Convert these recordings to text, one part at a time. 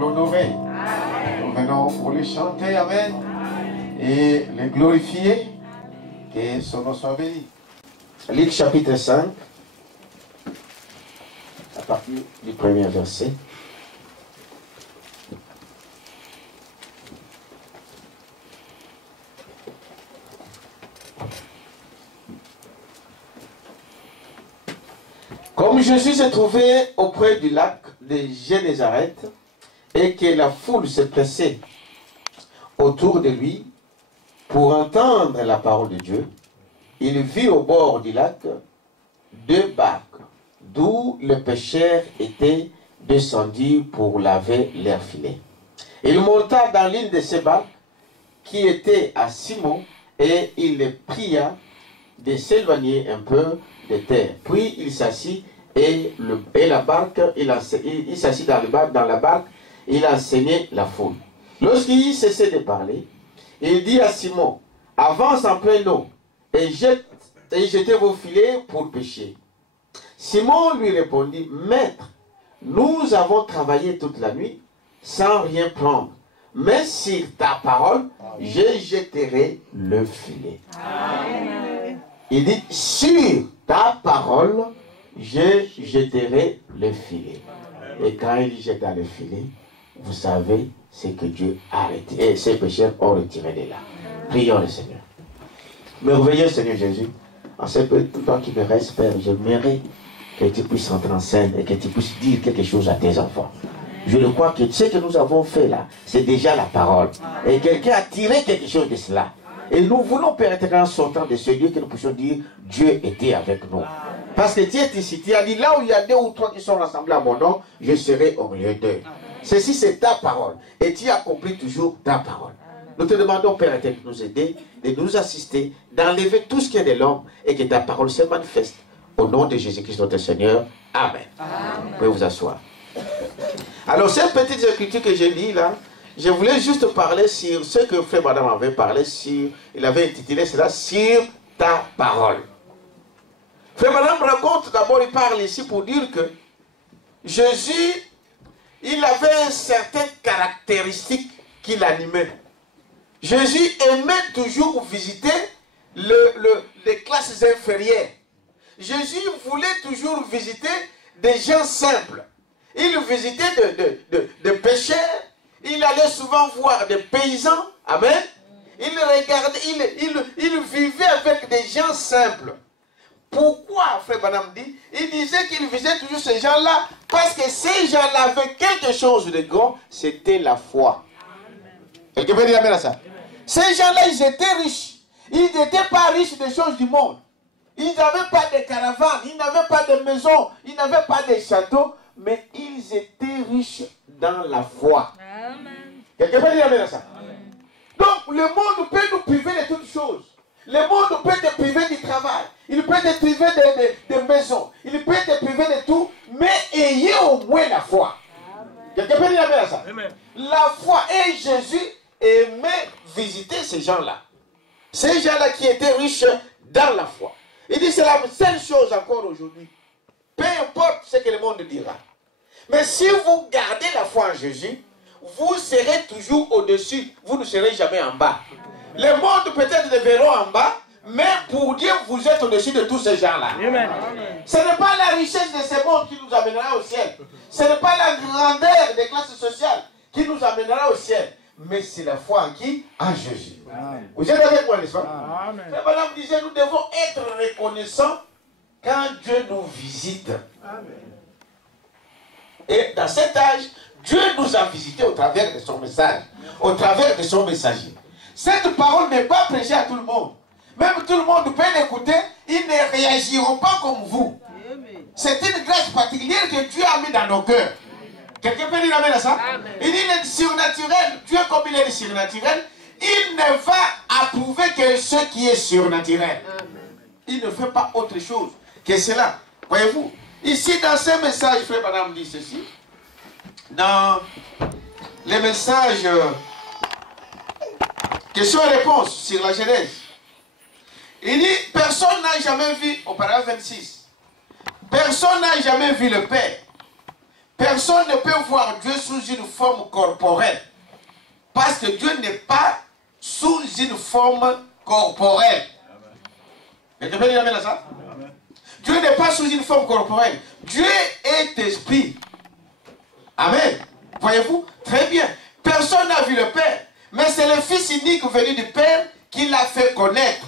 l'honorer. Nous venons pour le chanter, amen, et le glorifier. Que son nom soit béni. Luc chapitre 5, à partir du premier verset. Comme Jésus se trouvait auprès du lac de Génézareth et que la foule se pressait autour de lui pour entendre la parole de Dieu, il vit au bord du lac 2 barques, d'où les pêcheurs étaient descendus pour laver leurs filets. Il monta dans l'une de ces barques qui était à Simon et il le pria de s'éloigner un peu de terre. Puis il s'assit et la barque, il s'assit dans la barque, il enseignait la foule. Lorsqu'il cessait de parler, il dit à Simon, avance en pleine eau et jetez vos filets pour pêcher. Simon lui répondit, Maître, nous avons travaillé toute la nuit sans rien prendre, mais sur ta parole, je jetterai le filet. Amen. Il dit, sur ta parole, je jetterai le filet. Et quand il jeta le filet, vous savez ce que Dieu a arrêté. Et ces pécheurs ont retiré de là. Prions le Seigneur. Merveilleux Seigneur Jésus, en ce peu de temps qui me reste, Père, j'aimerais que tu puisses entrer en scène et que tu puisses dire quelque chose à tes enfants. Je le crois que ce que nous avons fait là, c'est déjà la parole. Et quelqu'un a tiré quelque chose de cela. Et nous voulons, Père éternel, en sortant de ce lieu, que nous puissions dire, Dieu était avec nous. Parce que tu es ici, tu as dit, là où il y a 2 ou 3 qui sont rassemblés à mon nom, je serai au milieu d'eux. Ceci, c'est ta parole. Et tu accomplis toujours ta parole. Nous te demandons, Père éternel, de nous aider, de nous assister, d'enlever tout ce qui est de l'homme et que ta parole se manifeste. Au nom de Jésus-Christ, notre Seigneur. Amen. Amen. Vous pouvez vous asseoir. Alors, ces petites écritures que j'ai lues là, je voulais juste parler sur ce que Frère Madame avait parlé sur, il avait intitulé cela sur ta parole. Frère Madame raconte d'abord, il parle ici pour dire que Jésus, il avait une certaine caractéristique qui l'animait. Jésus aimait toujours visiter les classes inférieures. Jésus voulait toujours visiter des gens simples. Il visitait des pêcheurs. Il allait souvent voir des paysans. Amen. Il regardait, il vivait avec des gens simples. Pourquoi, Frère Branham dit? Il disait qu'il visitait toujours ces gens-là parce que ces gens-là avaient quelque chose de grand, c'était la foi. Quelqu'un peut dire amen à ça? Ces gens-là, ils étaient riches. Ils n'étaient pas riches des choses du monde. Ils n'avaient pas de caravanes, ils n'avaient pas de maisons, ils n'avaient pas de châteaux, mais ils étaient riches dans la foi. Quelqu'un peut dire amen à ça? Amen. Donc, le monde peut nous priver de toutes choses. Le monde peut te priver du travail. Il peut te priver de maisons. Il peut te priver de tout. Mais ayez au moins la foi. Quelqu'un peut dire amen à ça? Amen. La foi. Et Jésus aimait visiter ces gens-là. Ces gens-là qui étaient riches dans la foi. Il dit c'est la seule chose encore aujourd'hui. Peu importe ce que le monde dira. Mais si vous gardez la foi en Jésus, vous serez toujours au-dessus. Vous ne serez jamais en bas. Le monde peut-être le verront en bas, mais pour Dieu, vous êtes au-dessus de tous ces gens-là. Ce n'est pas la richesse de ce monde qui nous amènera au ciel. Ce n'est pas la grandeur des classes sociales qui nous amènera au ciel. Mais c'est la foi en qui? En Jésus. Amen. Vous êtes avec moi, n'est-ce pas? Frère Branham disait, nous devons être reconnaissants quand Dieu nous visite. Amen. Et dans cet âge, Dieu nous a visités au travers de son message, au travers de son messager. Cette parole n'est pas prêchée à tout le monde. Même tout le monde peut l'écouter, ils ne réagiront pas comme vous. C'est une grâce particulière que Dieu a mis dans nos cœurs. Quelqu'un peut dire amen à ça? Amen. Il dit le surnaturel, Dieu comme il est le surnaturel, il ne va approuver que ce qui est surnaturel. Amen. Il ne fait pas autre chose que cela. Voyez-vous? Ici dans ce message, Frère Branham dit ceci. Dans les messages questions-réponses sur la Genèse. Il dit, personne n'a jamais vu, au paragraphe 26, personne n'a jamais vu le Père. Personne ne peut voir Dieu sous une forme corporelle. Parce que Dieu n'est pas sous une forme corporelle. Quelqu'un peut dire amen à ça? Dieu n'est pas sous une forme corporelle. Dieu est esprit. Amen. Voyez-vous? Très bien. Personne n'a vu le Père. Mais c'est le Fils unique venu du Père qui l'a fait connaître.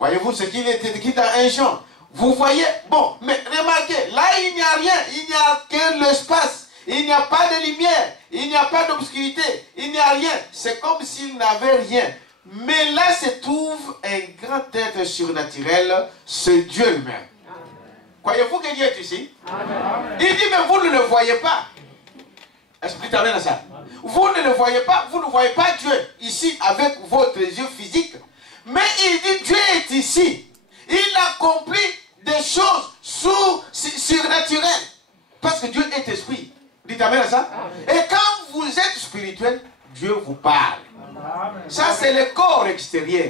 Voyez-vous ce qu'il est écrit dans 1 Jean. Vous voyez? Bon, mais remarquez, là il n'y a rien. Il n'y a que l'espace. Il n'y a pas de lumière. Il n'y a pas d'obscurité. Il n'y a rien. C'est comme s'il n'avait rien. Mais là se trouve un grand être surnaturel, c'est Dieu lui-même. Croyez-vous que Dieu est ici? Amen. Il dit, mais vous ne le voyez pas. Explique-moi bien ça. Vous ne le voyez pas, vous ne voyez pas Dieu ici avec votre yeux physique. Mais il dit, Dieu est ici. Il accomplit des choses surnaturelles. Parce que Dieu est esprit. Dites amen à ça. Et quand vous êtes spirituel, Dieu vous parle. Ça, c'est le corps extérieur.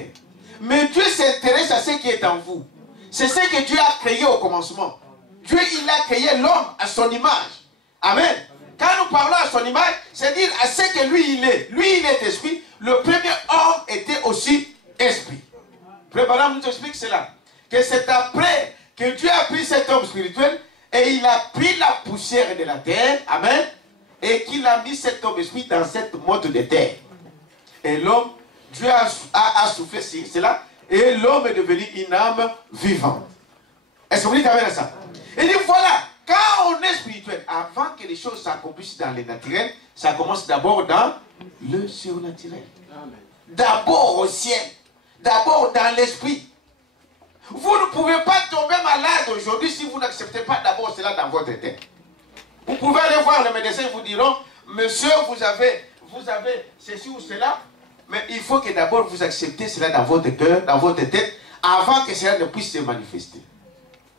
Mais Dieu s'intéresse à ce qui est en vous. C'est ce que Dieu a créé au commencement. Dieu, il a créé l'homme à son image. Amen. Quand nous parlons à son image, c'est dire à ce que lui, il est. Lui, il est esprit. Le premier homme était aussi esprit. Frère Branham nous explique cela. Que c'est après que Dieu a pris cet homme spirituel et il a pris la poussière de la terre. Amen. Et qu'il a mis cet homme esprit dans cette motte de terre. Et l'homme, Dieu a soufflé sur cela, et l'homme est devenu une âme vivante. Est-ce que vous dites amen à ça? Il dit voilà, quand on est spirituel, avant que les choses s'accomplissent dans le naturel, ça commence d'abord dans le surnaturel. D'abord au ciel, d'abord dans l'esprit. Vous ne pouvez pas tomber malade aujourd'hui si vous n'acceptez pas d'abord cela dans votre tête. Vous pouvez aller voir le médecin, ils vous diront, monsieur, vous avez ceci ou cela. Mais il faut que d'abord vous acceptez cela dans votre cœur, dans votre tête, avant que cela ne puisse se manifester.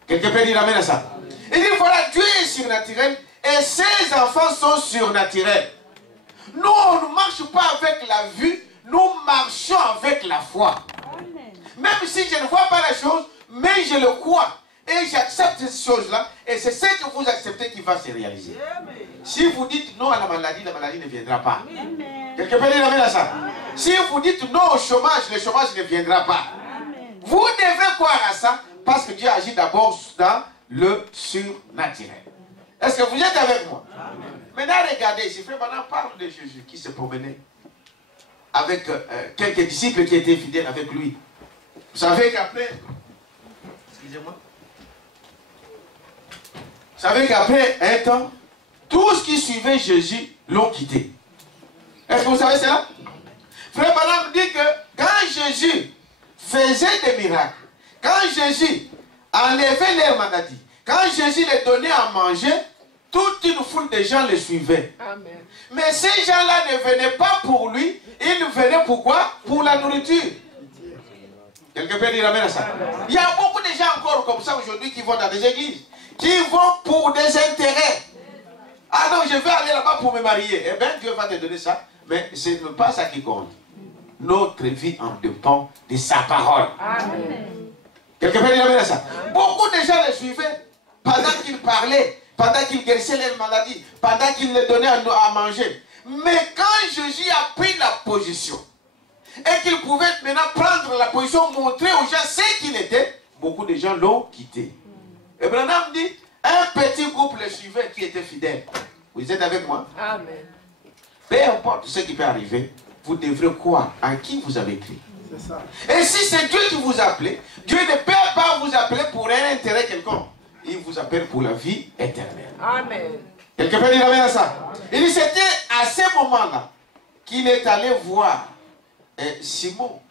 Quelqu'un peut dire amen à ça? Il dit voilà, Dieu est surnaturel et ses enfants sont surnaturels. Nous, on ne marche pas avec la vue, nous marchons avec la foi. Même si je ne vois pas la chose, mais je le crois. Et j'accepte ces choses-là, et c'est ce que vous acceptez qui va se réaliser. Si vous dites non à la maladie ne viendra pas. Quelqu'un peut dire amen à ça? Si vous dites non au chômage, le chômage ne viendra pas. Vous devez croire à ça, parce que Dieu agit d'abord dans le surnaturel. Est-ce que vous êtes avec moi? Maintenant, regardez ici, frère Branham parle de Jésus qui se promenait avec quelques disciples qui étaient fidèles avec lui. Vous savez qu'après, excusez-moi, vous savez qu'après un temps, tous qui suivaient Jésus l'ont quitté. Est-ce que vous savez cela? Frère Branham dit que quand Jésus faisait des miracles, quand Jésus enlevait leur maladie, quand Jésus les donnait à manger, toute une foule de gens le suivaient. Amen. Mais ces gens-là ne venaient pas pour lui, ils venaient pourquoi? Pour la nourriture. Quelqu'un peut dire amen à ça? Amen. Il y a beaucoup de gens encore comme ça aujourd'hui qui vont dans des églises, qui vont pour des intérêts. Ah non, je vais aller là-bas pour me marier. Eh bien, Dieu va te donner ça. Mais ce n'est pas ça qui compte. Notre vie en dépend de sa parole. Amen. Quelqu'un peut dire amen à ça? Amen. Beaucoup de gens le suivaient pendant qu'il parlait, pendant qu'il guérissait les maladies, pendant qu'il les donnait à manger. Mais quand Jésus a pris la position, et qu'il pouvait maintenant prendre la position, montrer aux gens ce qu'il était, beaucoup de gens l'ont quitté. Et Branham dit, un petit groupe le suivait qui était fidèle. Vous êtes avec moi? Amen. Peu importe ce qui peut arriver, vous devrez croire en qui vous avez cru. C'est ça. Et si c'est Dieu qui vous a appelé, Dieu ne peut pas vous appeler pour un intérêt quelconque. Il vous appelle pour la vie éternelle. Amen. Quelqu'un peut dire amen à ça? Il dit, c'était à ce moment-là qu'il est allé voir Simon.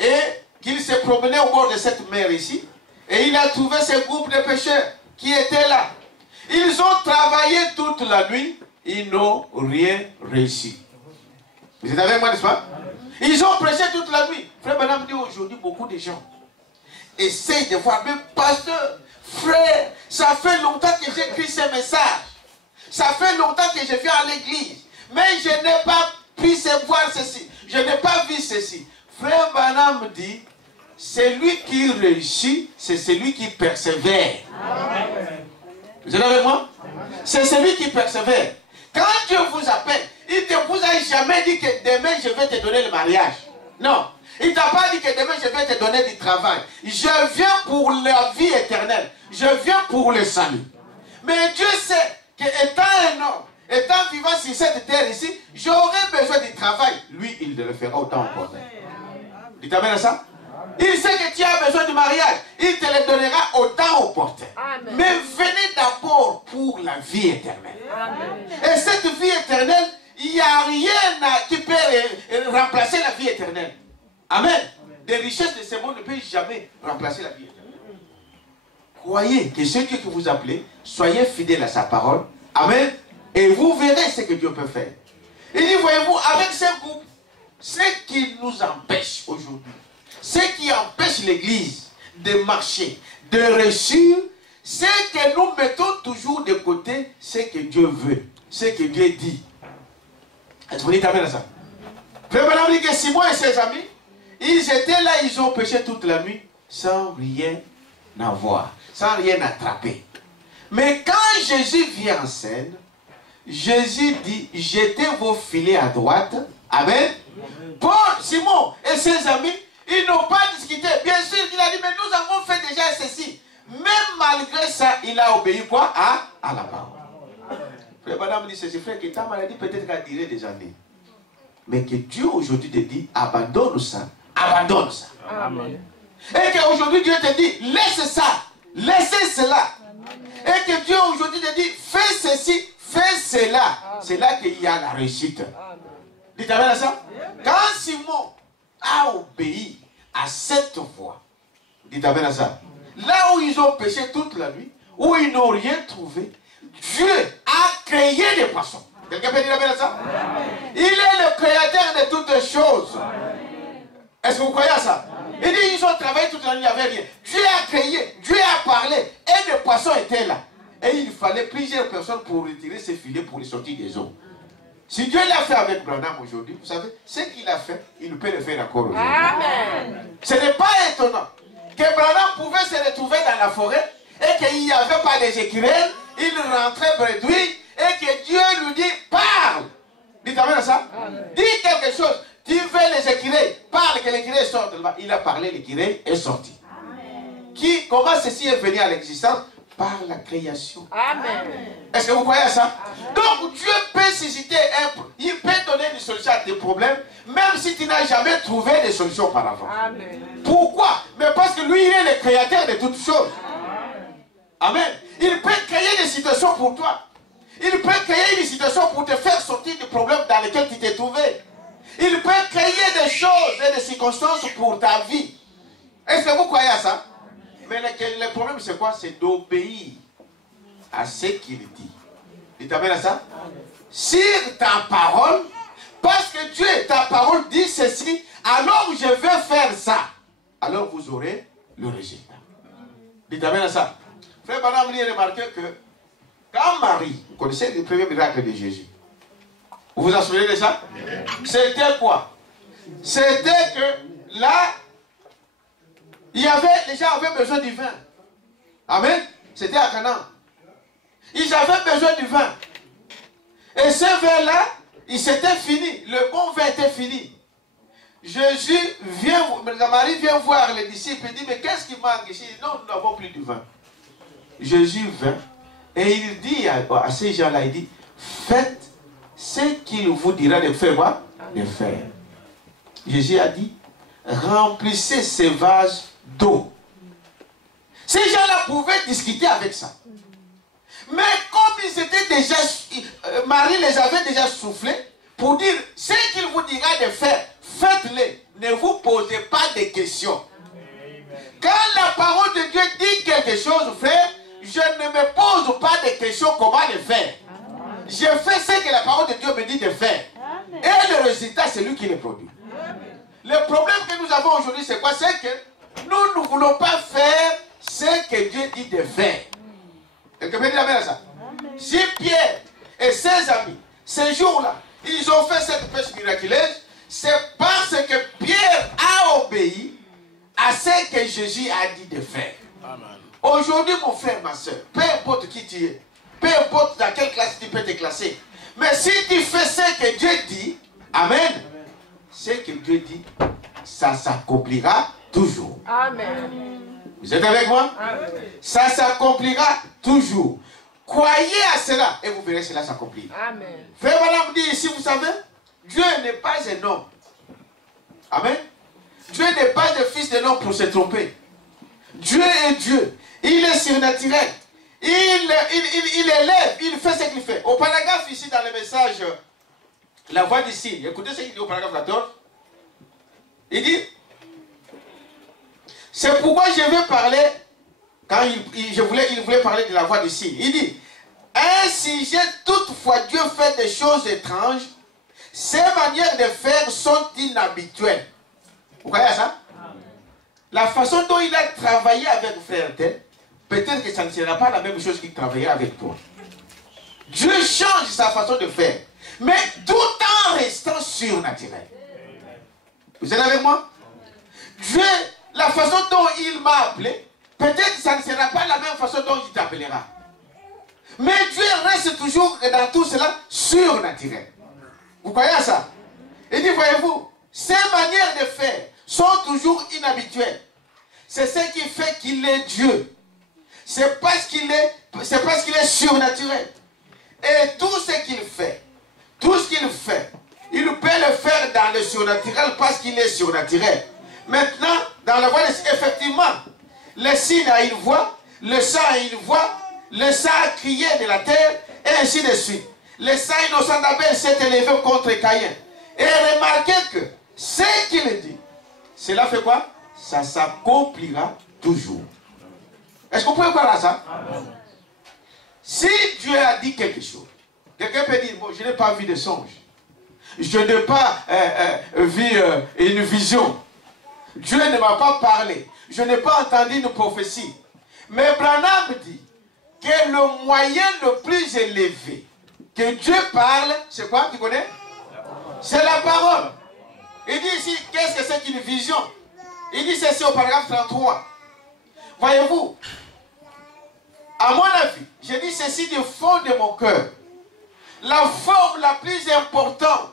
Et qu'il se promenait au bord de cette mer ici. Et il a trouvé ce groupe de pêcheurs qui étaient là. Ils ont travaillé toute la nuit. Ils n'ont rien réussi. Vous êtes avec moi, n'est-ce pas? Ils ont prêché toute la nuit. Frère Branham dit aujourd'hui, beaucoup de gens essayent de voir. Mais pasteur, frère, ça fait longtemps que j'écris ces messages. Ça fait longtemps que je viens à l'église. Mais je n'ai pas pu voir ceci. Je n'ai pas vu ceci. Frère Branham dit, celui qui réussit, c'est celui qui persévère. Amen. Vous êtes avec moi? C'est celui qui persévère. Quand Dieu vous appelle, il ne vous a jamais dit que demain je vais te donner le mariage. Non. Il ne t'a pas dit que demain je vais te donner du travail. Je viens pour la vie éternelle. Je viens pour le salut. Mais Dieu sait qu'étant un homme, étant vivant sur cette terre ici, j'aurai besoin du travail. Lui, il le fera autant encore. Il t'amène à ça? Il sait que tu as besoin du mariage. Il te le donnera autant opportun. Mais venez d'abord pour la vie éternelle. Amen. Et cette vie éternelle, il n'y a rien qui peut remplacer la vie éternelle. Amen. Les richesses de ce monde ne peuvent jamais remplacer la vie éternelle. Croyez que ce Dieu que vous appelez, soyez fidèles à sa parole. Amen. Et vous verrez ce que Dieu peut faire. Il dit, voyez-vous, avec ce groupe, ce qui nous empêche aujourd'hui, ce qui empêche l'Église de marcher, de réussir, c'est que nous mettons toujours de côté ce que Dieu veut, ce que Dieu dit. Est-ce que vous dites amen à ça? Frère Branham dit que Simon et ses amis, ils étaient là, ils ont péché toute la nuit, sans rien avoir, sans rien attraper. Mais quand Jésus vient en scène, Jésus dit, jetez vos filets à droite. Amen. Paul, Simon et ses amis, ils n'ont pas discuté. Bien sûr, il a dit, mais nous avons fait déjà ceci. Même malgré ça, il a obéi quoi? À la parole. Frère Madame dit ceci, frère, que ta maladie peut-être qu'elle dirait des années. Mais que Dieu aujourd'hui te dit, abandonne ça. Abandonne ça. Amen. Et qu'aujourd'hui Dieu te dit, laisse ça. Laissez cela. Et que Dieu aujourd'hui te dit, fais ceci, fais cela. C'est là qu'il y a la réussite. Dites amen à ça. Quand Simon a obéi à cette voix, dites amen à ça. Là où ils ont péché toute la nuit, où ils n'ont rien trouvé, Dieu a créé des poissons. Quelqu'un peut dire amen à ça? Il est le créateur de toutes choses. Est-ce que vous croyez à ça? Il dit ils ont travaillé toute la nuit, il n'y avait rien. Dieu a créé, Dieu a parlé, et les poissons étaient là. Et il fallait plusieurs personnes pour retirer ces filets pour les sortir des eaux. Si Dieu l'a fait avec Branham aujourd'hui, vous savez, ce qu'il a fait, il peut le faire encore aujourd'hui. Amen. Ce n'est pas étonnant que Branham pouvait se retrouver dans la forêt et qu'il n'y avait pas des écureuils, il rentrait bredouille et que Dieu lui dit, parle. Dites amen à ça. Amen. Dis quelque chose. Tu veux les écureuils, parle que l'écureuil sorte. Il a parlé, l'écureuil est sorti. Amen. Comment ceci est venu à l'existence? Par la création. Amen. Est-ce que vous croyez à ça? Amen. Donc Dieu peut susciter il peut donner une solution à tes problèmes, même si tu n'as jamais trouvé de solution auparavant. Amen. Pourquoi? Mais parce que lui, il est le créateur de toutes choses. Amen. Amen. Il peut créer des situations pour toi. Il peut créer une situation pour te faire sortir du problème dans lequel tu t'es trouvé. Il peut créer des choses et des circonstances pour ta vie. Est-ce que vous croyez à ça? Mais le problème, c'est quoi? C'est d'obéir à ce qu'il dit. Il t'amène à ça? Sur ta parole, parce que Dieu, ta parole dit ceci, alors je vais faire ça. Alors vous aurez le résultat. Il t'amène à ça. Frère Branham lui a remarqué que quand Marie, vous connaissez le premier miracle de Jésus, vous vous en souvenez de ça? C'était quoi? C'était que là, les gens avaient besoin du vin. Amen. C'était à Canaan. Ils avaient besoin du vin. Et ce vin-là, il s'était fini. Le bon vin était fini. Jésus vient, Marie vient voir les disciples et dit, mais qu'est-ce qui manque ici? Non, nous n'avons plus de vin. Jésus vint et il dit à ces gens-là, il dit, faites ce qu'il vous dira de faire, quoi? De faire. Jésus a dit, remplissez ces vases d'eau. Ces gens-là pouvaient discuter avec ça. Mais comme ils étaient déjà, Marie les avait déjà soufflé pour dire, ce qu'il vous dira de faire, faites-le. Ne vous posez pas de questions. Quand la parole de Dieu dit quelque chose, frère, je ne me pose pas de questions comment le faire. Je fais ce que la parole de Dieu me dit de faire. Et le résultat, c'est lui qui le produit. Le problème que nous avons aujourd'hui, c'est quoi? C'est que nous ne voulons pas faire ce que Dieu dit de faire. Quelqu'un peut dire amen à ça? Si Pierre et ses amis, ces jours-là, ils ont fait cette pêche miraculeuse, c'est parce que Pierre a obéi à ce que Jésus a dit de faire. Aujourd'hui, mon frère, ma soeur, peu importe qui tu es, peu importe dans quelle classe tu peux te classer. Mais si tu fais ce que Dieu dit, Amen, ce que Dieu dit, ça s'accomplira toujours. Amen. Vous êtes avec moi? Amen. Ça s'accomplira toujours. Croyez à cela et vous verrez cela s'accomplir. Amen. Frère Branham dit ici, vous savez, Dieu n'est pas un homme. Amen. Dieu n'est pas le fils de l'homme pour se tromper. Dieu est Dieu. Il est surnaturel. Il élève, il fait ce qu'il fait. Au paragraphe ici dans le message, la voix du signe, écoutez ce qu'il dit au paragraphe 14. Il dit, c'est pourquoi je veux parler, quand il voulait parler de la voix du signe. Il dit, ainsi j'ai toutefois Dieu fait des choses étranges, ses manières de faire sont inhabituelles. Vous voyez ça? La façon dont il a travaillé avec frère tel, peut-être que ça ne sera pas la même chose qu'il travaillait avec toi. Dieu change sa façon de faire, mais tout en restant surnaturel. Vous êtes avec moi? Dieu, la façon dont il m'a appelé, peut-être que ça ne sera pas la même façon dont il t'appellera. Mais Dieu reste toujours dans tout cela surnaturel. Vous croyez à ça? Il dit, voyez-vous, ces manières de faire sont toujours inhabituelles. C'est ce qui fait qu'il est Dieu. C'est parce qu'il est surnaturel. Et tout ce qu'il fait, il peut le faire dans le surnaturel parce qu'il est surnaturel. Maintenant, dans la voie, effectivement, le signe a une voix, le sang a une voix, le sang a crié de la terre, et ainsi de suite. Le sang innocent d'Abel s'est élevé contre Caïn. Et remarquez que ce qu'il dit, cela fait quoi? Ça s'accomplira toujours. Est-ce qu'on peut croire à ça? Si Dieu a dit quelque chose, quelqu'un peut dire, bon, je n'ai pas vu de songe. Je n'ai pas vu une vision. Dieu ne m'a pas parlé. Je n'ai pas entendu une prophétie. Mais Branham dit que le moyen le plus élevé que Dieu parle, c'est quoi? Tu connais? C'est la parole. Il dit ici, qu'est-ce que c'est qu'une vision? Il dit ceci au paragraphe 33. Voyez-vous, à mon avis, je dis ceci du fond de mon cœur. La forme la plus importante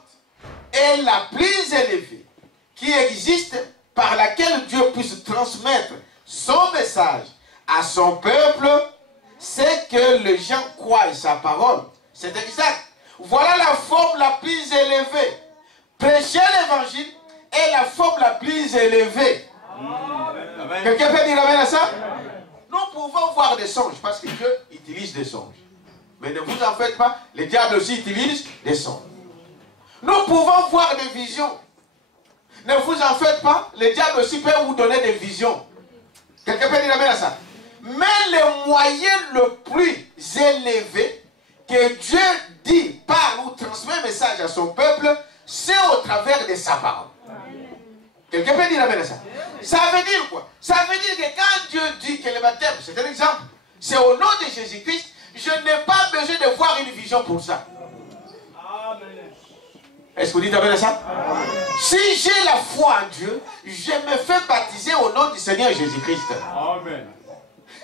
et la plus élevée qui existe par laquelle Dieu puisse transmettre son message à son peuple, c'est que les gens croient sa parole. C'est exact. Voilà la forme la plus élevée. Prêcher l'évangile est la forme la plus élevée. Quelqu'un peut dire amen à ça? Nous pouvons voir des songes parce que Dieu utilise des songes. Mais ne vous en faites pas, les diables aussi utilisent des songes. Nous pouvons voir des visions. Ne vous en faites pas, les diables aussi peuvent vous donner des visions. Quelqu'un peut dire amen à ça? Mais le moyen le plus élevé que Dieu dit, parle ou transmet un message à son peuple, c'est au travers de sa parole. Quelqu'un peut dire amen à ça? Ça veut dire quoi? Ça veut dire que quand Dieu dit que le baptême, c'est un exemple, c'est au nom de Jésus-Christ, je n'ai pas besoin de voir une vision pour ça. Est-ce que vous dites amen à ça? Si j'ai la foi en Dieu, je me fais baptiser au nom du Seigneur Jésus-Christ.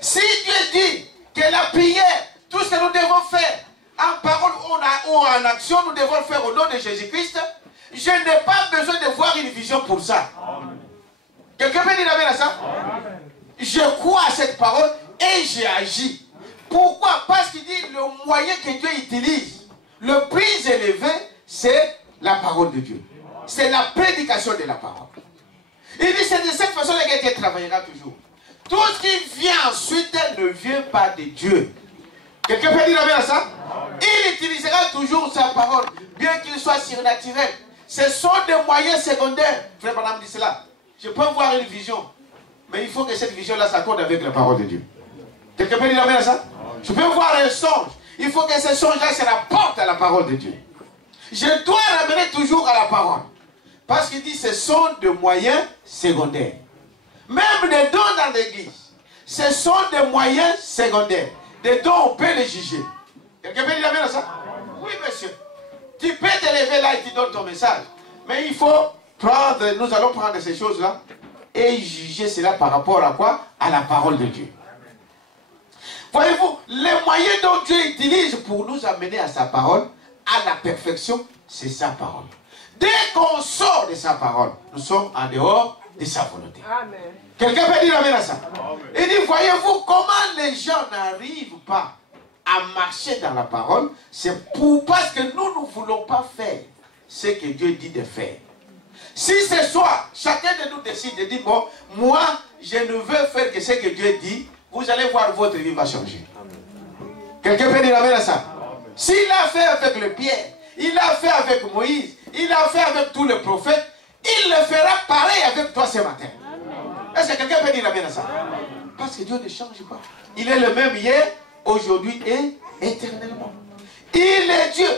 Si Dieu dit que la prière, tout ce que nous devons faire, en parole ou en action, nous devons le faire au nom de Jésus-Christ, je n'ai pas besoin de voir une vision pour ça. Quelqu'un peut dire amen à ça? Je crois à cette parole et j'ai agi. Pourquoi? Parce qu'il dit le moyen que Dieu utilise, le plus élevé, c'est la parole de Dieu. C'est la prédication de la parole. Il dit c'est de cette façon que Dieu travaillera toujours. Tout ce qui vient ensuite ne vient pas de Dieu. Quelqu'un peut dire amen à ça? Il utilisera toujours sa parole, bien qu'il soit surnaturel. Ce sont des moyens secondaires. Frère Branham dit cela. Je peux voir une vision, mais il faut que cette vision-là s'accorde avec la parole de Dieu. Quelqu'un peut dire amen à ça? Je peux voir un songe. Il faut que ce songe-là se rapporte à la parole de Dieu. Je dois ramener toujours à la parole. Parce qu'il dit ce sont des moyens secondaires. Même des dons dans l'église, ce sont des moyens secondaires. Des dons, on peut les juger. Quelqu'un peut dire amen à ça? Oui, monsieur. Tu peux te lever là et tu donnes ton message. Mais il faut prendre, nous allons prendre ces choses-là et juger cela par rapport à quoi? À la parole de Dieu. Voyez-vous, les moyens dont Dieu utilise pour nous amener à sa parole, à la perfection, c'est sa parole. Dès qu'on sort de sa parole, nous sommes en dehors de sa volonté. Quelqu'un peut dire amen à ça? Amen. Il dit, voyez-vous comment les gens n'arrivent pas à marcher dans la parole? C'est parce que nous ne voulons pas faire ce que Dieu dit de faire. Si ce soir, chacun de nous décide de dire, bon, moi, je ne veux faire que ce que Dieu dit, vous allez voir, votre vie va changer. Quelqu'un peut dire amen à ça? Amen. S'il a fait avec le Pierre, il a fait avec Moïse, il a fait avec tous les prophètes, il le fera pareil avec toi ce matin. Est-ce que quelqu'un peut dire amen à ça? Amen. Parce que Dieu ne change pas. Il est le même hier, aujourd'hui et éternellement. Il est Dieu.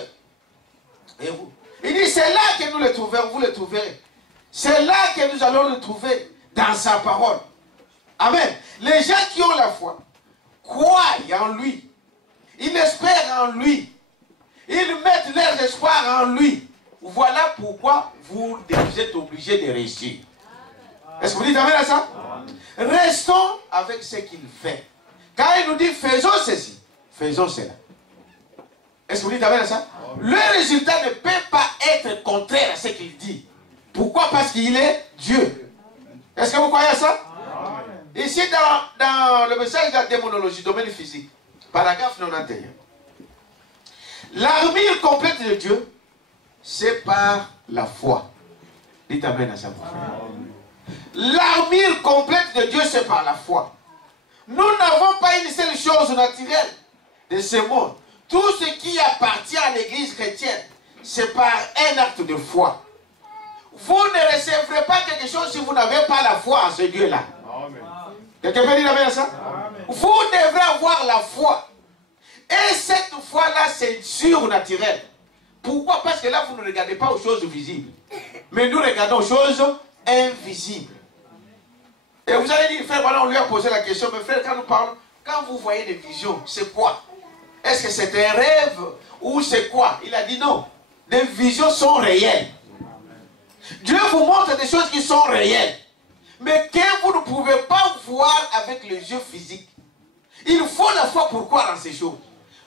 Et vous? Il dit, c'est là que nous le trouverons, vous le trouverez. C'est là que nous allons le trouver, dans sa parole. Amen. Les gens qui ont la foi, croient en lui. Ils espèrent en lui. Ils mettent leur espoir en lui. Voilà pourquoi vous êtes obligés de réussir. Est-ce que vous dites amen à ça? Restons avec ce qu'il fait. Quand il nous dit faisons ceci, faisons cela. Est-ce que vous dites amen à ça? Le résultat ne peut pas être contraire à ce qu'il dit. Pourquoi? Parce qu'il est Dieu. Est-ce que vous croyez à ça? Ici, dans le message de la démonologie, domaine physique, paragraphe 91. L'armure complète de Dieu, c'est par la foi. Dites amen à ça, mon frère. L'armure complète de Dieu, c'est par la foi. Nous n'avons pas une seule chose naturelle de ce monde. Tout ce qui appartient à l'église chrétienne, c'est par un acte de foi. Vous ne recevrez pas quelque chose si vous n'avez pas la foi en ce Dieu-là. Quelqu'un peut dire amen à ça? Amen. Vous devrez avoir la foi. Et cette foi-là, c'est surnaturel. Pourquoi? Parce que là, vous ne regardez pas aux choses visibles. Mais nous regardons aux choses invisibles. Et vous allez dire, frère, voilà, on lui a posé la question, mais frère, quand nous parlons, quand vous voyez des visions, c'est quoi? Est-ce que c'est un rêve ou c'est quoi? Il a dit non. Les visions sont réelles. Dieu vous montre des choses qui sont réelles. Mais que vous ne pouvez pas voir avec les yeux physiques. Il faut la foi pour croire en ces choses.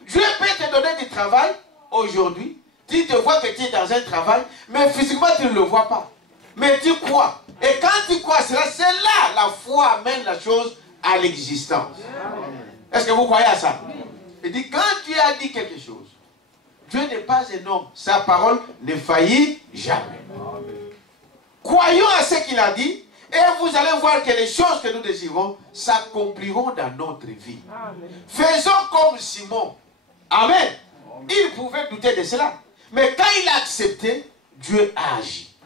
Dieu peut te donner du travail aujourd'hui. Tu te vois que tu es dans un travail, mais physiquement tu ne le vois pas. Mais tu crois. Et quand tu crois cela, c'est là la foi amène la chose à l'existence. Est-ce que vous croyez à ça? Il dit, quand Dieu a dit quelque chose, Dieu n'est pas un homme. Sa parole ne faillit jamais. Croyons à ce qu'il a dit. Et vous allez voir que les choses que nous désirons s'accompliront dans notre vie. Amen. Faisons comme Simon. Amen. Il pouvait douter de cela. Mais quand il a accepté, Dieu a agi.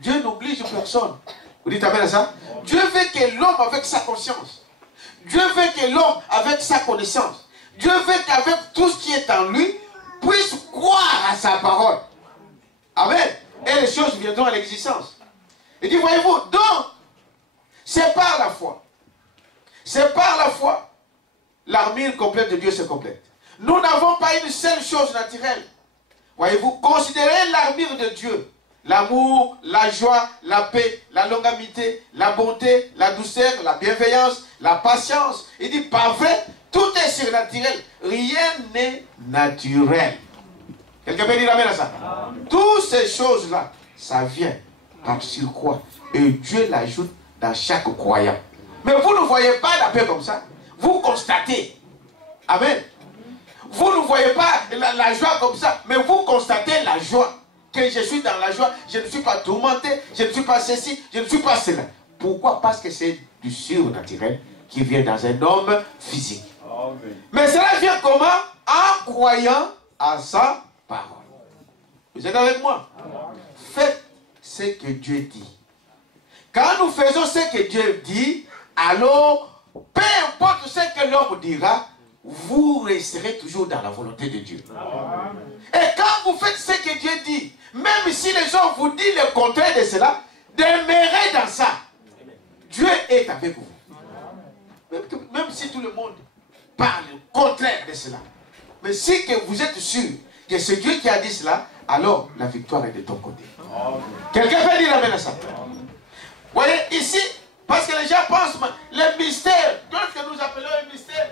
Dieu n'oblige personne. Vous dites amen à ça? Dieu veut que l'homme avec sa conscience, Dieu veut que l'homme avec sa connaissance, Dieu veut qu'avec tout ce qui est en lui, puisse croire à sa parole. Amen. Et les choses viendront à l'existence. Il dit, voyez-vous, donc, c'est par la foi. C'est par la foi. L'armure complète de Dieu se complète. Nous n'avons pas une seule chose naturelle. Voyez-vous, considérez l'armure de Dieu. L'amour, la joie, la paix, la longanimité, la bonté, la douceur, la bienveillance, la patience. Il dit, pas vrai, tout est surnaturel. Rien n'est naturel. Quelqu'un peut dire amen à ça? Toutes ces choses-là, ça vient par surcroît. Et Dieu l'ajoute dans chaque croyant. Mais vous ne voyez pas la paix comme ça. Vous constatez. Amen. Vous ne voyez pas la joie comme ça. Mais vous constatez la joie. Que je suis dans la joie. Je ne suis pas tourmenté. Je ne suis pas ceci. Je ne suis pas cela. Pourquoi? Parce que c'est du surnaturel qui vient dans un homme physique. Amen. Mais cela vient comment? En croyant à sa parole. Vous êtes avec moi? Amen. Faites ce que Dieu dit. Quand nous faisons ce que Dieu dit, alors, peu importe ce que l'homme dira, vous resterez toujours dans la volonté de Dieu. Amen. Et quand vous faites ce que Dieu dit, même si les gens vous disent le contraire de cela, demeurez dans ça. Dieu est avec vous. Même si tout le monde parle le contraire de cela. Mais si que vous êtes sûr que c'est Dieu qui a dit cela, alors la victoire est de ton côté. Quelqu'un peut dire amen à ça? Vous voyez, ici, parce que les gens pensent, les mystères, tout ce que nous appelons un mystère,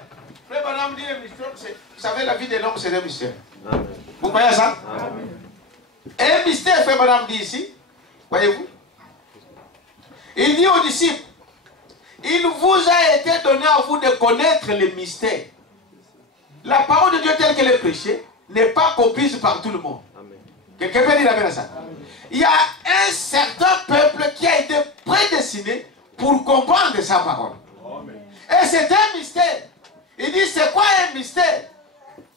Branham dit le mystère, vous savez, la vie de l'homme, c'est un mystère. Amen. Vous croyez à ça? Amen. Un mystère, frère Branham dit ici, voyez-vous? Il dit aux disciples, il vous a été donné à vous de connaître les mystères. La parole de Dieu telle qu'elle est prêchée n'est pas comprise par tout le monde. Amen. Quelqu'un peut dire amen à ça? Il y a un certain peuple qui a été prédestiné pour comprendre sa parole. Amen. Et c'est un mystère. Il dit, c'est quoi un mystère?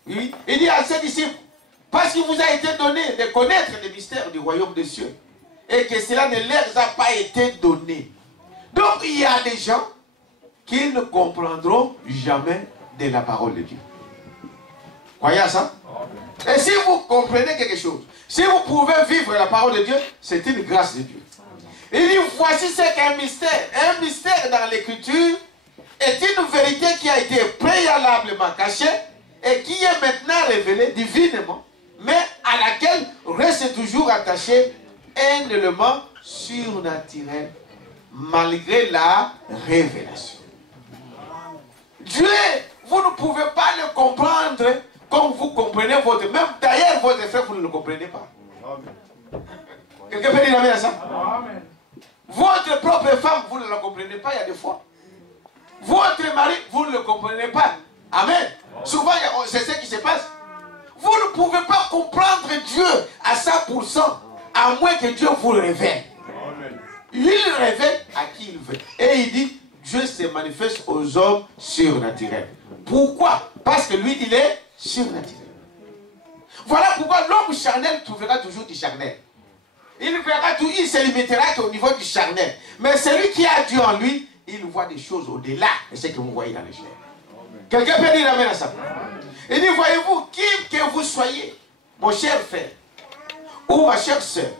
Oui. Il dit à ses disciples, parce qu'il vous a été donné de connaître les mystères du royaume des cieux, et que cela ne leur a pas été donné. Donc il y a des gens qui ne comprendront jamais de la parole de Dieu. Croyez à ça? Et si vous comprenez quelque chose, si vous pouvez vivre la parole de Dieu, c'est une grâce de Dieu. Il dit, voici ce qu'est un mystère. Un mystère dans l'écriture est une vérité qui a été préalablement cachée et qui est maintenant révélée divinement, mais à laquelle reste toujours attaché un élément surnaturel malgré la révélation. Dieu, vous ne pouvez pas le comprendre comme vous comprenez votre... Même d'ailleurs, votre frère, vous ne le comprenez pas. Quelqu'un peut dire amen à ça? Amen. Votre propre femme, vous ne la comprenez pas, il y a des fois. Votre mari, vous ne le comprenez pas. Amen. Souvent, c'est ce qui se passe. Vous ne pouvez pas comprendre Dieu à 100%, à moins que Dieu vous le révèle. Amen. Il révèle à qui il veut. Et il dit, Dieu se manifeste aux hommes surnaturels. Pourquoi? Parce que lui, il est surnaturel. Voilà pourquoi l'homme charnel trouvera toujours du charnel. Il verra tout, il se limitera qu'au niveau du charnel. Mais celui qui a Dieu en lui, il voit des choses au-delà de ce que vous voyez dans les chair. Quelqu'un peut dire amen à ça? Il dit, voyez-vous, qui que vous soyez, mon cher frère, ou ma chère soeur,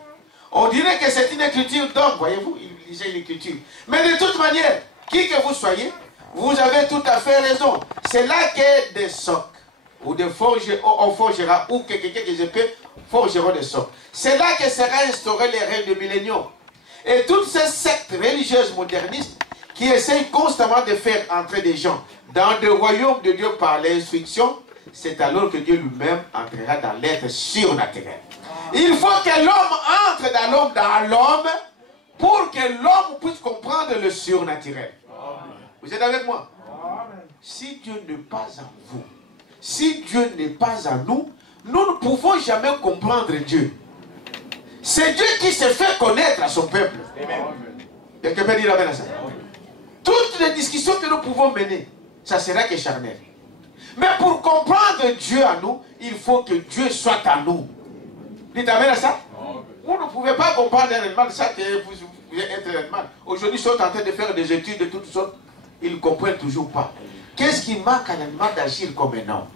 on dirait que c'est une écriture d'homme, voyez-vous, il lisait l'écriture. Mais de toute manière, qui que vous soyez, vous avez tout à fait raison. C'est là que des socs, ou des on forgera, ou que quelqu'un des épées forgeront des socs. C'est là que sera instauré les règles de millénium. Et toutes ces sectes religieuses modernistes qui essayent constamment de faire entrer des gens dans le royaume de Dieu par l'instruction, c'est alors que Dieu lui-même entrera dans l'être surnaturel. Il faut que l'homme entre dans l'homme pour que l'homme puisse comprendre le surnaturel. Vous êtes avec moi? Si Dieu n'est pas en vous, si Dieu n'est pas en nous, nous ne pouvons jamais comprendre Dieu. C'est Dieu qui se fait connaître à son peuple. Quelqu'un peut dire amen à ça? Toutes les discussions que nous pouvons mener, ça sera que charnel. Mais pour comprendre Dieu à nous, il faut que Dieu soit à nous. Dites amen à ça? Vous ne pouvez pas comprendre un animal, ça que vous êtes un animal. Aujourd'hui, ils sont en train de faire des études de toutes sortes. Ils ne comprennent toujours pas. Qu'est-ce qui manque à l'animal d'agir comme un homme?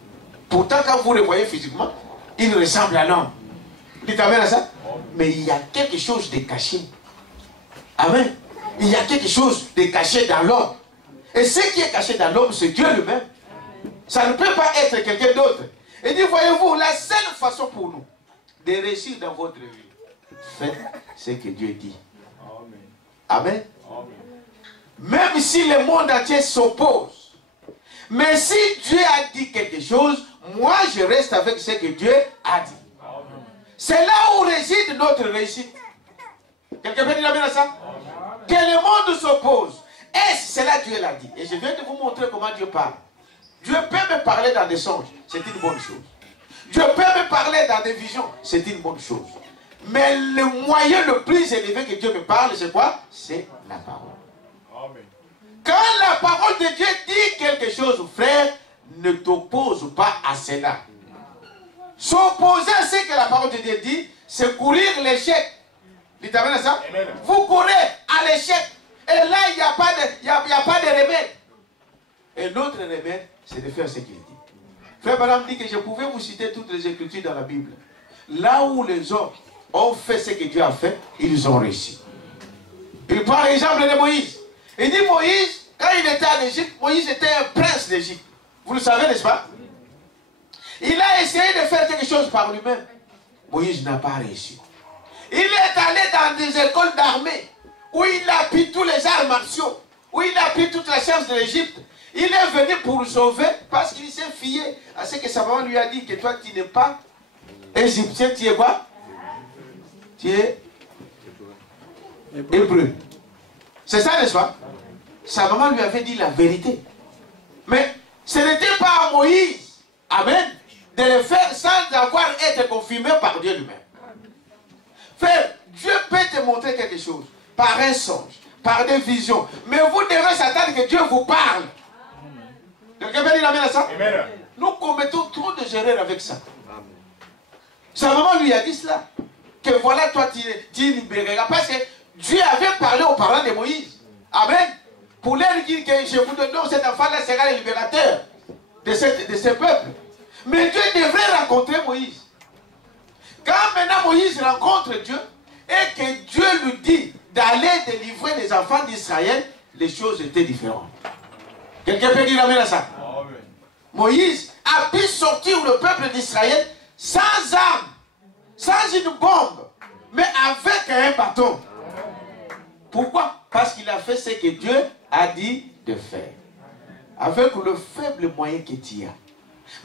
Pourtant, quand vous le voyez physiquement, il ressemble à l'homme. Dites amen à ça? Mais il y a quelque chose de caché. Amen. Il y a quelque chose de caché dans l'homme. Et ce qui est caché dans l'homme, c'est Dieu lui-même. Ça ne peut pas être quelqu'un d'autre. Et dit, voyez-vous, la seule façon pour nous de réussir dans votre vie, faites ce que Dieu dit. Amen. Même si le monde entier s'oppose. Mais si Dieu a dit quelque chose, moi je reste avec ce que Dieu a dit. C'est là où réside notre réussite. Quelqu'un peut dire amen à ça? Que le monde s'oppose. Et c'est là Dieu l'a dit. Et je viens de vous montrer comment Dieu parle. Dieu peut me parler dans des songes. C'est une bonne chose. Dieu peut me parler dans des visions. C'est une bonne chose. Mais le moyen le plus élevé que Dieu me parle, c'est quoi? C'est la parole. Amen. Quand la parole de Dieu dit quelque chose, frère, ne t'oppose pas à cela. S'opposer à ce que la parole de Dieu dit, c'est courir l'échec. Dites amen à ça? Amen. Vous courez à l'échec. Et là, il n'y a pas de remède. Et notre remède, c'est de faire ce qu'il dit. Frère Branham dit que je pouvais vous citer toutes les écritures dans la Bible. Là où les hommes ont fait ce que Dieu a fait, ils ont réussi. Il prend l'exemple de Moïse. Il dit Moïse, quand il était en Égypte, Moïse était un prince d'Égypte. Vous le savez, n'est-ce pas? Il a essayé de faire quelque chose par lui-même. Moïse n'a pas réussi. Il est allé dans des écoles d'armée où il a appris tous les arts martiaux, où il a appris toute la science de l'Égypte. Il est venu pour sauver parce qu'il s'est fié à ce que sa maman lui a dit, que toi tu n'es pas égyptien, tu es quoi? Tu es hébreu. C'est ça, n'est-ce pas? Sa maman lui avait dit la vérité. Mais ce n'était pas à Moïse, amen, de le faire sans avoir été confirmé par Dieu lui-même. Frère, Dieu peut te montrer quelque chose par un songe, par des visions. Mais vous devez s'attendre que Dieu vous parle. Quelqu'un peut dire amen à ça? Amen. Nous commettons trop de erreurs avec ça. Amen. Sa maman lui a dit cela. Que voilà, toi tu libéreras. Parce que Dieu avait parlé aux parents de Moïse. Amen. Pour leur dire que je vous donne, cet enfant-là sera le libérateur de ce peuple. Mais Dieu devrait rencontrer Moïse. Quand maintenant Moïse rencontre Dieu et que Dieu lui dit d'aller délivrer les enfants d'Israël, les choses étaient différentes. Quelqu'un peut dire amen à ça? Amen. Moïse a pu sortir le peuple d'Israël sans armes, sans une bombe, mais avec un bâton. Pourquoi? Parce qu'il a fait ce que Dieu a dit de faire. Avec le faible moyen que tu as.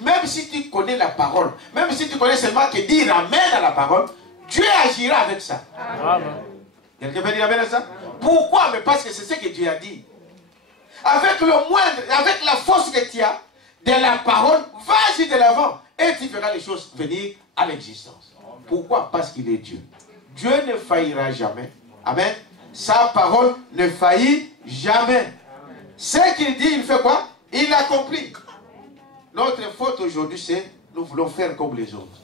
Même si tu connais la parole, même si tu connais seulement que dire amen à la parole, Dieu agira avec ça. Amen. Quelqu'un peut dire amen à ça? Pourquoi? Mais parce que c'est ce que Dieu a dit. Avec le moindre, avec la force que tu as de la parole, vas-y de l'avant et tu verras les choses venir à l'existence. Pourquoi? Parce qu'il est Dieu. Dieu ne faillira jamais. Amen. Sa parole ne faillit jamais. Ce qu'il dit, il fait quoi? Il l'accomplit. Notre faute aujourd'hui, c'est nous voulons faire comme les autres.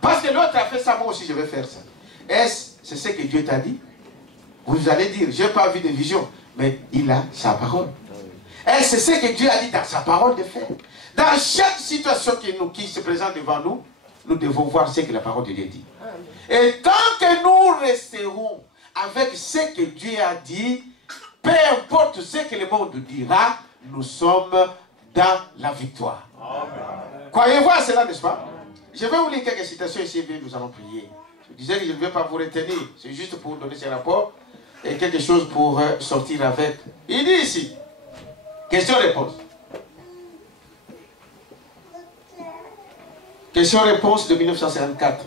Parce que l'autre a fait ça, moi aussi je vais faire ça. Est-ce c'est ce que Dieu t'a dit? Vous allez dire, je n'ai pas vu de vision, mais il a sa parole. Est-ce c'est ce que Dieu a dit dans sa parole de faire? Dans chaque situation qui se présente devant nous, nous devons voir ce que la parole de Dieu dit. Et tant que nous resterons avec ce que Dieu a dit, peu importe ce que le monde dira, nous sommes dans la victoire. Croyez-vous à cela, n'est-ce pas? Je vais vous lire quelques citations ici et nous allons prier. Je disais que je ne vais pas vous retenir, c'est juste pour vous donner ces rapports et quelque chose pour sortir avec. Il dit ici, question-réponse. Question-réponse de 1954.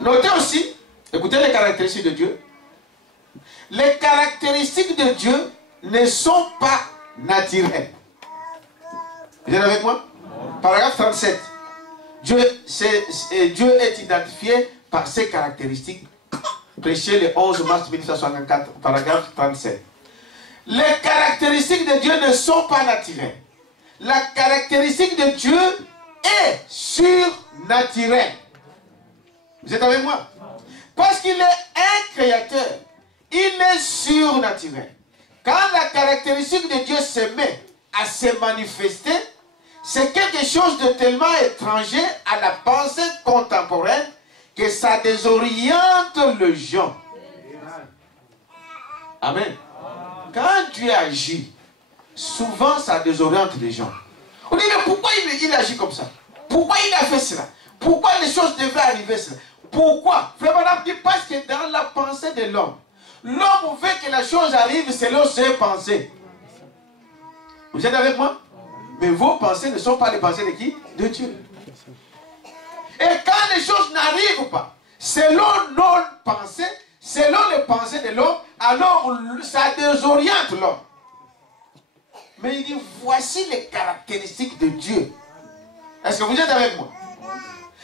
Notez aussi, écoutez les caractéristiques de Dieu. Les caractéristiques de Dieu ne sont pas naturelles. Vous êtes avec moi? Paragraphe 37. Dieu est identifié par ses caractéristiques. Prêché le 11 mars 1964, paragraphe 37. Les caractéristiques de Dieu ne sont pas naturelles. La caractéristique de Dieu est surnaturelle. Vous êtes avec moi? Parce qu'il est un créateur. Il est surnaturel. Quand la caractéristique de Dieu se met à se manifester, c'est quelque chose de tellement étranger à la pensée contemporaine que ça désoriente les gens. Amen. Quand Dieu agit, souvent ça désoriente les gens. On dit, mais pourquoi il agit comme ça? Pourquoi il a fait cela? Pourquoi les choses devaient arriver cela? Pourquoi? Frère Madame dit, parce que dans la pensée de l'homme, l'homme veut que la chose arrive selon ses pensées. Vous êtes avec moi? Mais vos pensées ne sont pas les pensées de qui? De Dieu. Et quand les choses n'arrivent pas, selon nos pensées, selon les pensées de l'homme, alors ça désoriente l'homme. Mais il dit, voici les caractéristiques de Dieu. Est-ce que vous êtes avec moi?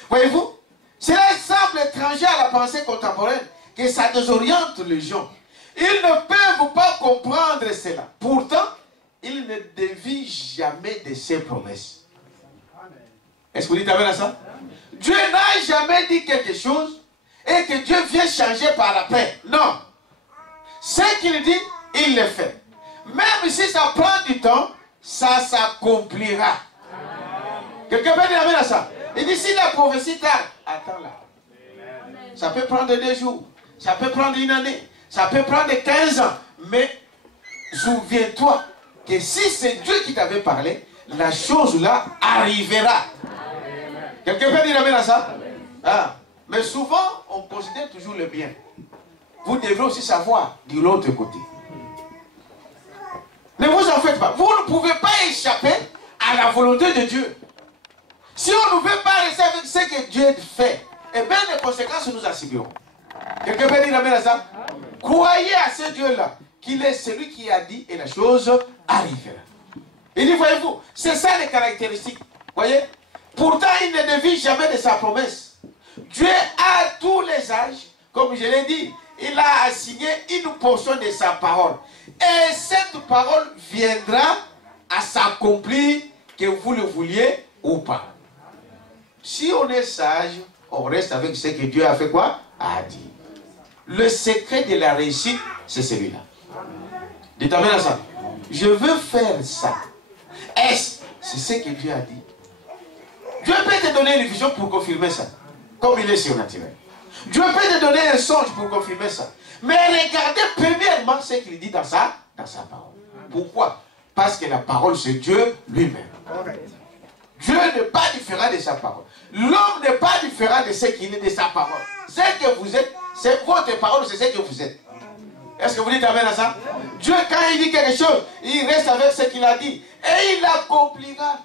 Voyez-vous? Cela semble étranger à la pensée contemporaine, que ça désoriente les gens. Ils ne peuvent pas comprendre cela. Pourtant, ils ne dévient jamais de ses promesses. Est-ce que vous dites amen à ça? Dieu n'a jamais dit quelque chose et que Dieu vient changer par la paix. Non. Ce qu'il dit, il le fait. Même si ça prend du temps, ça s'accomplira. Quelqu'un peut dire amen à ça? Il dit, si la prophétie tarde, attends-la. Ça peut prendre 2 jours, ça peut prendre 1 année, ça peut prendre 15 ans. Mais souviens-toi que si c'est Dieu qui t'avait parlé, la chose là arrivera. Quelqu'un peut dire amen à ça? Ah. Mais souvent, on considère toujours le bien. Vous devrez aussi savoir de l'autre côté. Ne vous en faites pas. Vous ne pouvez pas échapper à la volonté de Dieu. Si on ne veut pas rester avec ce que Dieu fait, eh bien les conséquences nous assumons. Quelqu'un peut dire amen à ça? Croyez à ce Dieu-là, qu'il est celui qui a dit et la chose arrivera. Il dit, voyez-vous, c'est ça les caractéristiques. Voyez? Pourtant, il ne dévie jamais de sa promesse. Dieu a tous les âges, comme je l'ai dit, il a assigné une portion de sa parole. Et cette parole viendra à s'accomplir, que vous le vouliez ou pas. Si on est sage, on reste avec ce que Dieu a fait quoi? A dit. Le secret de la réussite, c'est celui-là. Dites amen à ça. Je veux faire ça. Est-ce c'est ce que Dieu a dit? Dieu peut te donner une vision pour confirmer ça. Comme il est surnaturel. Dieu peut te donner un songe pour confirmer ça. Mais regardez premièrement ce qu'il dit dans sa parole. Pourquoi? Parce que la parole, c'est Dieu lui-même. Dieu n'est pas différent de sa parole. L'homme n'est pas différent de ce qu'il est de sa parole. Ce que vous êtes, c'est votre parole, c'est ce que vous êtes. Est-ce que vous dites amen à ça? Dieu, quand il dit quelque chose, il reste avec ce qu'il a dit. Et il l'accomplira.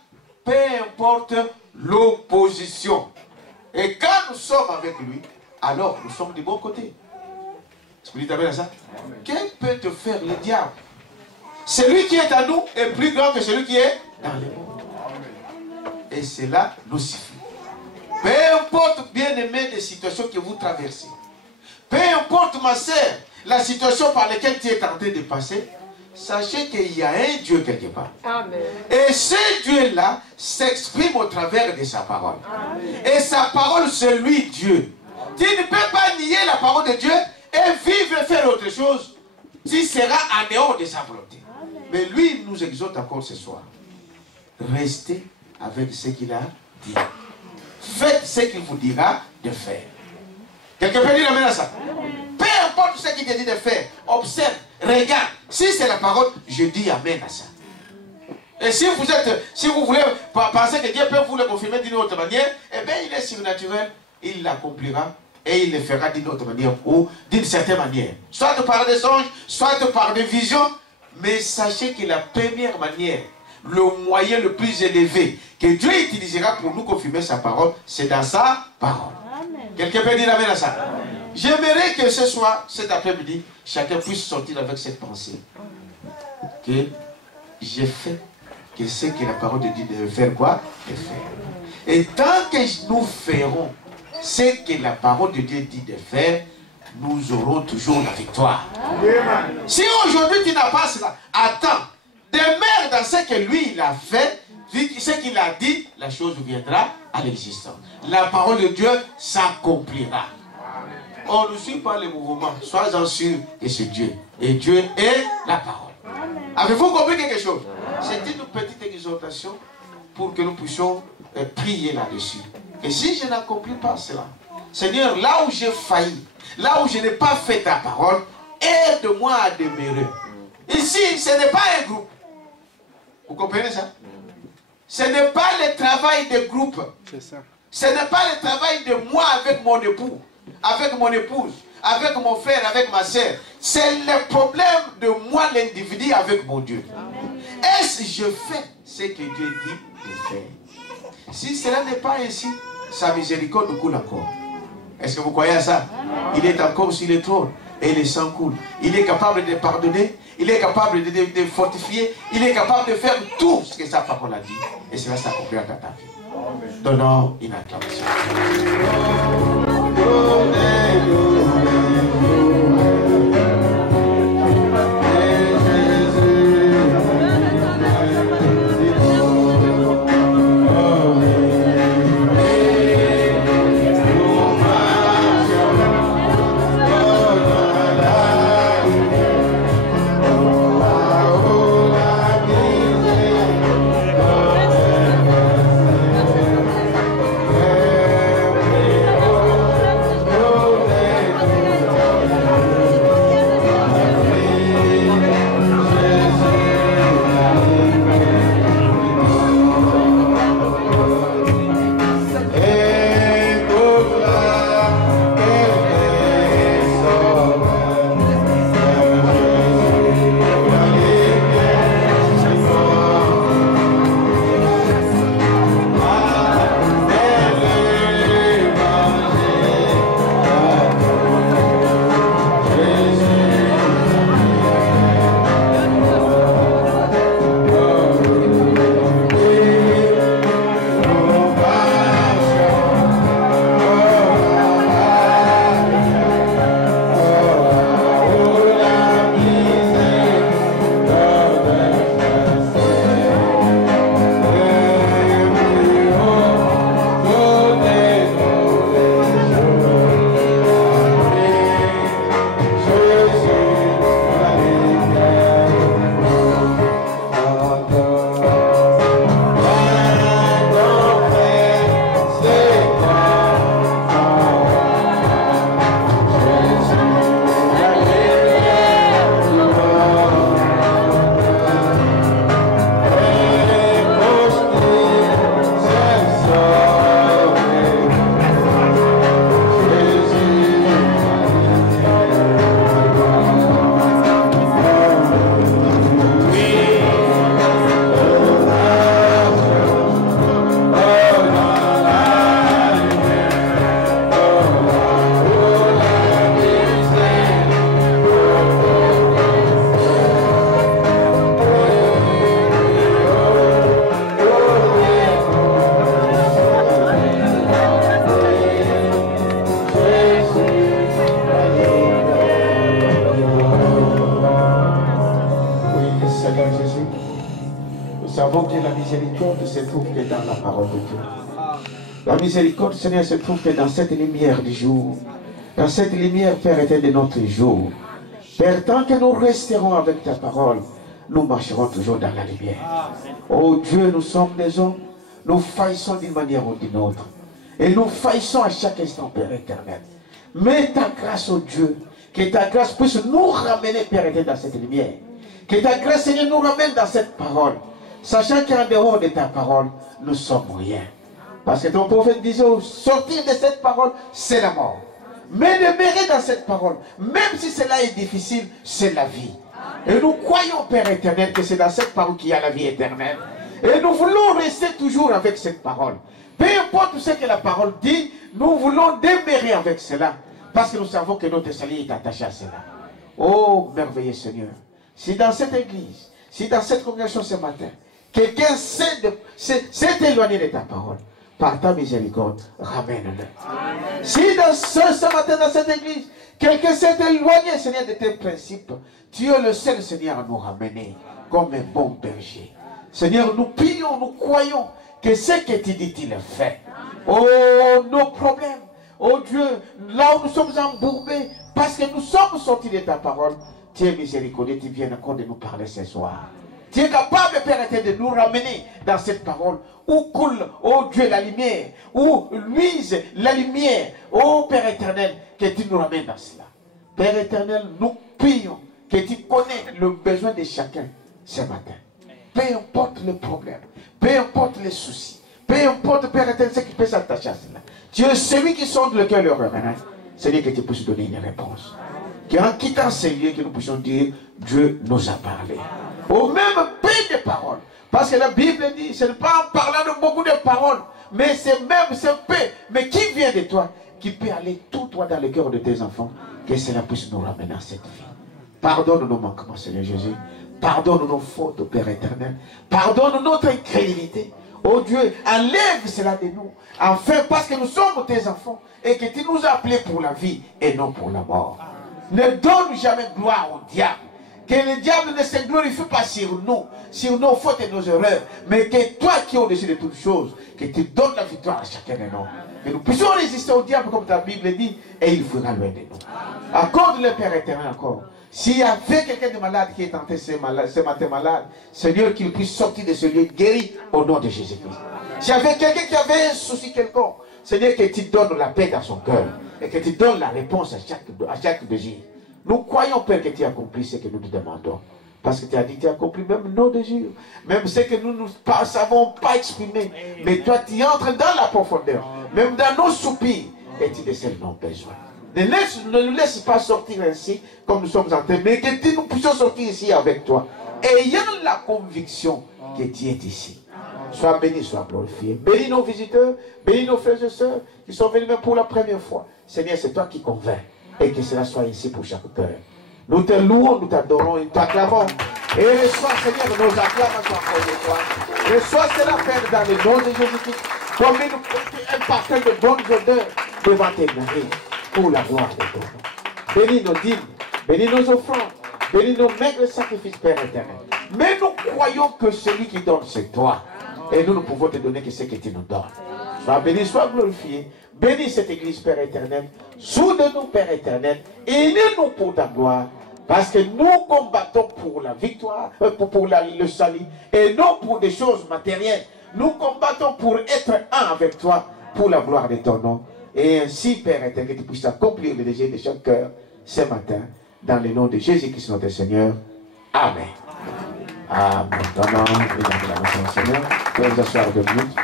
Peu importe l'opposition. Et quand nous sommes avec lui, alors nous sommes du bon côté. Est-ce que vous dites amen à ça? Quel peut te faire le diable? Celui qui est à nous est plus grand que celui qui est dans le monde. Et cela nous suffit. Peu importe, bien-aimé, des situations que vous traversez. Peu importe, ma sœur, la situation par laquelle tu es en train de passer, sachez qu'il y a un Dieu quelque part. Amen. Et ce Dieu-là s'exprime au travers de sa parole. Amen. Et sa parole, c'est lui, Dieu. Tu ne peux pas nier la parole de Dieu et vivre et faire autre chose. Tu seras en dehors de sa volonté. Amen. Mais lui, il nous exhorte encore ce soir. Restez avec ce qu'il a dit. Faites ce qu'il vous dira de faire. Quelqu'un peut dire amen à ça? Peu importe ce qu'il te dit de faire, observe, regarde. Si c'est la parole, je dis amen à ça. Et si vous voulez penser que Dieu peut vous le confirmer d'une autre manière, eh bien il est surnaturel, il l'accomplira et il le fera d'une autre manière ou d'une certaine manière. Soit par des songes, soit par des visions, mais sachez que la première manière, le moyen le plus élevé que Dieu utilisera pour nous confirmer sa parole, c'est dans sa parole. Quelqu'un peut dire amen à ça? J'aimerais que ce soir, cet après-midi, chacun puisse sortir avec cette pensée. Que j'ai fait que ce que la parole de Dieu devait faire quoi? De faire. Et tant que nous ferons ce que la parole de Dieu dit de faire, nous aurons toujours la victoire. Si aujourd'hui tu n'as pas cela, attends. Demeure dans ce que lui il a fait, ce qu'il a dit, la chose viendra à l'existence. La parole de Dieu s'accomplira. On ne suit pas les mouvements, sois-en sûr que c'est Dieu. Et Dieu est la parole. Avez-vous compris quelque chose? C'est une petite exhortation pour que nous puissions prier là-dessus. Et si je n'accomplis pas cela, Seigneur, là où j'ai failli, là où je n'ai pas fait ta parole, aide-moi à demeurer. Ici, ce n'est pas un groupe. Vous comprenez ça? Ce n'est pas le travail de groupe. Ce n'est pas le travail de moi avec mon époux, avec mon épouse, avec mon frère, avec ma soeur. C'est le problème de moi, l'individu, avec mon Dieu. Est-ce que je fais ce que Dieu dit de faire? Si cela n'est pas ainsi, sa miséricorde coule encore. Est-ce que vous croyez à ça? Il est encore sur le trône et le sang coule. Il est capable de pardonner. Il est capable de fortifier. Il est capable de faire tout ce que sa parole a dit. Et cela s'accomplira dans ta vie. Donnons une acclamation. la miséricorde se trouve que dans la parole de Dieu. La miséricorde, Seigneur, se trouve que dans cette lumière du jour. Dans cette lumière, Père éternel, de notre jour. Père, tant que nous resterons avec ta parole, nous marcherons toujours dans la lumière. Oh Dieu, nous sommes des hommes. Nous faillissons d'une manière ou d'une autre. Et nous faillissons à chaque instant, Père éternel. Mais ta grâce, oh Dieu, que ta grâce puisse nous ramener, Père éternel, dans cette lumière. Que ta grâce, Seigneur, nous ramène dans cette parole. Sachant qu'en dehors de ta parole, nous sommes rien. Parce que ton prophète disait, sortir de cette parole, c'est la mort. Mais demeurer dans cette parole, même si cela est difficile, c'est la vie. Et nous croyons, Père éternel, que c'est dans cette parole qu'il y a la vie éternelle. Et nous voulons rester toujours avec cette parole. Peu importe ce que la parole dit, nous voulons demeurer avec cela. Parce que nous savons que notre salut est attaché à cela. Oh, merveilleux Seigneur. Si dans cette église, si dans cette congrégation ce matin, quelqu'un s'est éloigné de ta parole, par ta miséricorde, ramène-le. Si ce matin dans cette église, quelqu'un s'est éloigné, Seigneur, de tes principes, tu es le seul, Seigneur, à nous ramener comme un bon berger. Seigneur, nous prions, nous croyons que ce que tu dis, tu le fais. Oh, nos problèmes, oh Dieu, là où nous sommes embourbés, parce que nous sommes sortis de ta parole, tu es miséricordieux, tu viens encore de nous parler ce soir. Tu es capable, Père éternel, de nous ramener dans cette parole où coule, oh Dieu, la lumière, où luise la lumière, oh Père éternel, que tu nous ramènes dans cela. Père éternel, nous prions que tu connais le besoin de chacun ce matin. Peu importe le problème, peu importe les soucis, peu importe, Père éternel, ce qui peut s'attacher à cela. Tu es celui qui sonde le cœur et le revenant. C'est-à-dire que tu puisses donner une réponse. Qu'en quittant ces lieux, que nous puissions dire, Dieu nous a parlé. Au même peu de paroles. Parce que la Bible dit, ce n'est pas en parlant de beaucoup de paroles, mais c'est même ce peu, mais qui vient de toi, qui peut aller tout droit dans le cœur de tes enfants, que cela puisse nous ramener à cette vie. Pardonne nos manquements, Seigneur Jésus. Pardonne nos fautes, Père éternel. Pardonne notre incrédulité. Oh Dieu, enlève cela de nous. Enfin, parce que nous sommes tes enfants et que tu nous as appelés pour la vie et non pour la mort. Ne donne jamais gloire au diable. Que le diable ne se glorifie pas sur nous, sur nos fautes et nos erreurs, mais que toi qui es au-dessus de toutes choses, que tu donnes la victoire à chacun de nous. Que nous puissions résister au diable comme ta Bible dit, et il fuira loin de nous. Accorde-le, Père éternel, encore. S'il y avait quelqu'un de malade qui est tenté ce matin malade, Seigneur, qu'il puisse sortir de ce lieu guéri au nom de Jésus-Christ. S'il y avait quelqu'un qui avait un souci quelconque, Seigneur, que tu donnes la paix dans son cœur et que tu donnes la réponse à chaque désir. Nous croyons, Père, que tu as accompli ce que nous te demandons. Parce que tu as dit que tu as accompli même nos désirs. Même ce que nous ne savons pas exprimer. Mais toi, tu entres dans la profondeur. Même dans nos soupirs. Et tu décèles nos besoins. Ne nous laisse pas sortir ainsi comme nous sommes en train. Mais que nous puissions sortir ici avec toi. Ayant la conviction que tu es ici. Sois béni, sois glorifié. Bénis nos visiteurs. Bénis nos frères et sœurs qui sont venus même pour la première fois. Seigneur, c'est toi qui convaincs. Et que cela soit ici pour chaque cœur. Nous te louons, nous t'adorons, nous t'acclamons. Et reçois, Seigneur, nos acclamations encore de toi. Reçois cela, Père, dans le nom de Jésus-Christ. Comme un parfum de bonnes odeurs devant tes mains pour la gloire de ton nom. Bénis nos dîmes, bénis nos offrandes, bénis nos maigres sacrifices, Père éternel. Mais nous croyons que celui qui donne, c'est toi. Et nous ne pouvons te donner que ce que tu nous donnes. Sois béni, sois glorifié. Bénis cette église, Père éternel. Soude-nous, Père éternel. Unis-nous pour ta gloire. Parce que nous combattons pour la victoire, pour le salut. Et non pour des choses matérielles. Nous combattons pour être un avec toi, pour la gloire de ton nom. Et ainsi, Père éternel, que tu puisses accomplir le désir de chaque cœur ce matin. Dans le nom de Jésus-Christ, notre Seigneur. Amen. Amen. Amen. Mesdames et messieurs, Seigneur, vous allez vous asseoir 2 minutes.